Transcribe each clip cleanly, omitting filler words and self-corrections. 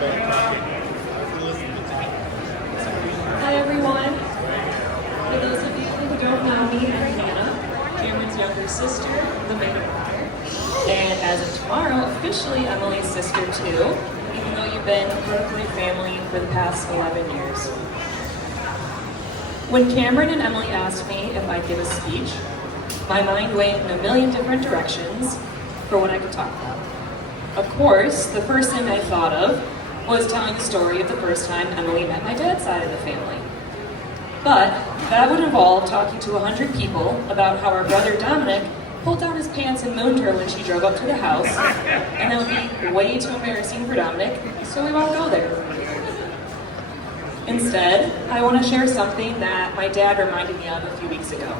Hi everyone. For those of you who don't know me, I'm Hannah, Cameron's younger sister, the maid of honor. And as of tomorrow, officially Emily's sister too, even though you've been practically family for the past 11 years. When Cameron and Emily asked me if I'd give a speech, my mind went in a million different directions for what I could talk about. Of course, the first thing I thought of was telling the story of the first time Emily met my dad's side of the family. But that would involve talking to 100 people about how our brother Dominic pulled down his pants and mooned her when she drove up to the house, and that would be way too embarrassing for Dominic, so we won't go there. Instead, I want to share something that my dad reminded me of a few weeks ago.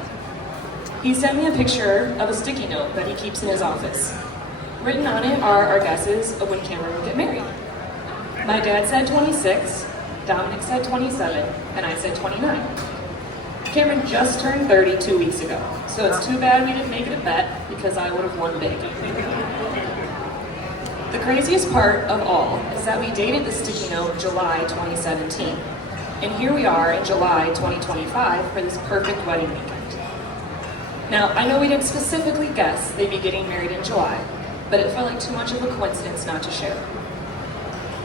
He sent me a picture of a sticky note that he keeps in his office. Written on it are our guesses of when Cameron would get married. My dad said 26, Dominic said 27, and I said 29. Cameron just turned 30 2 weeks ago, so it's too bad we didn't make it a bet because I would have won big. The craziest part of all is that we dated the sticky note July 2017, and here we are in July 2025 for this perfect wedding weekend. Now, I know we didn't specifically guess they'd be getting married in July, but it felt like too much of a coincidence not to share.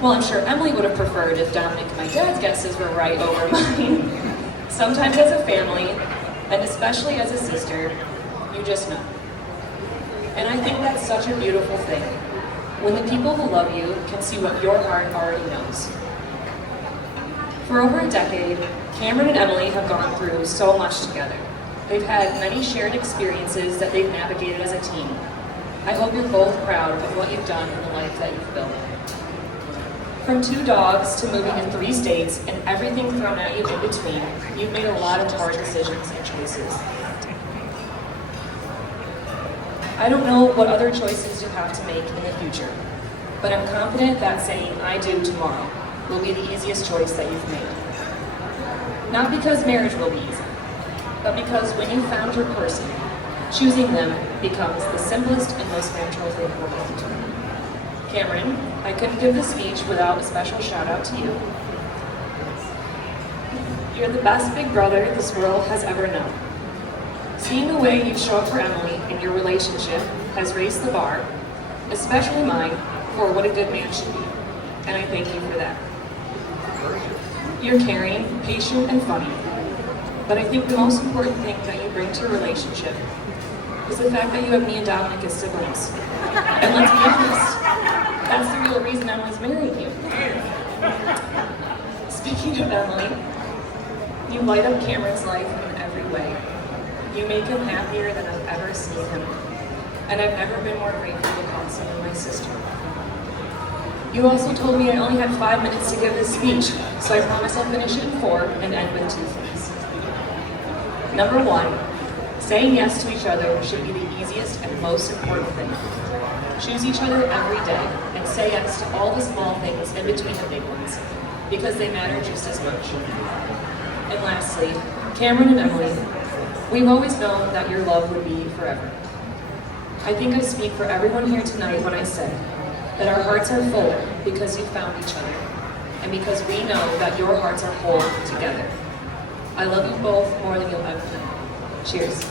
Well, I'm sure Emily would have preferred if Dominic and my dad's guesses were right over mine. Sometimes as a family, and especially as a sister, you just know. And I think that's such a beautiful thing, when the people who love you can see what your heart already knows. For over a decade, Cameron and Emily have gone through so much together. They've had many shared experiences that they've navigated as a team. I hope you're both proud of what you've done in the life that you've built. From 2 dogs to moving to 3 states and everything thrown at you in between, you've made a lot of hard decisions and choices. I don't know what other choices you have to make in the future, but I'm confident that saying I do tomorrow will be the easiest choice that you've made. Not because marriage will be easy, but because when you found your person, choosing them becomes the simplest and most natural thing in the world. Cameron, I couldn't give this speech without a special shout out to you. You're the best big brother this world has ever known. Seeing the way you show up for Emily in your relationship has raised the bar, especially mine, for what a good man should be, and I thank you for that. You're caring, patient, and funny, but I think the most important thing that you bring to a relationship is the fact that you have me and Dominic as siblings. And let's be honest, that's the real reason I was marrying you. Speaking of Emily, you light up Cameron's life in every way. You make him happier than I've ever seen him, and I've never been more grateful to call someone my sister. You also told me I only had 5 minutes to give this speech, so I promise I'll finish it in 4 and end with 2 things. Number 1, saying yes to each other should be the easiest and most important thing. Choose each other every day and say yes to all the small things in between the big ones, because they matter just as much. And lastly, Cameron and Emily, we've always known that your love would be forever. I think I speak for everyone here tonight when I say that our hearts are full because you found each other, and because we know that your hearts are whole together. I love you both more than you'll ever know. Cheers.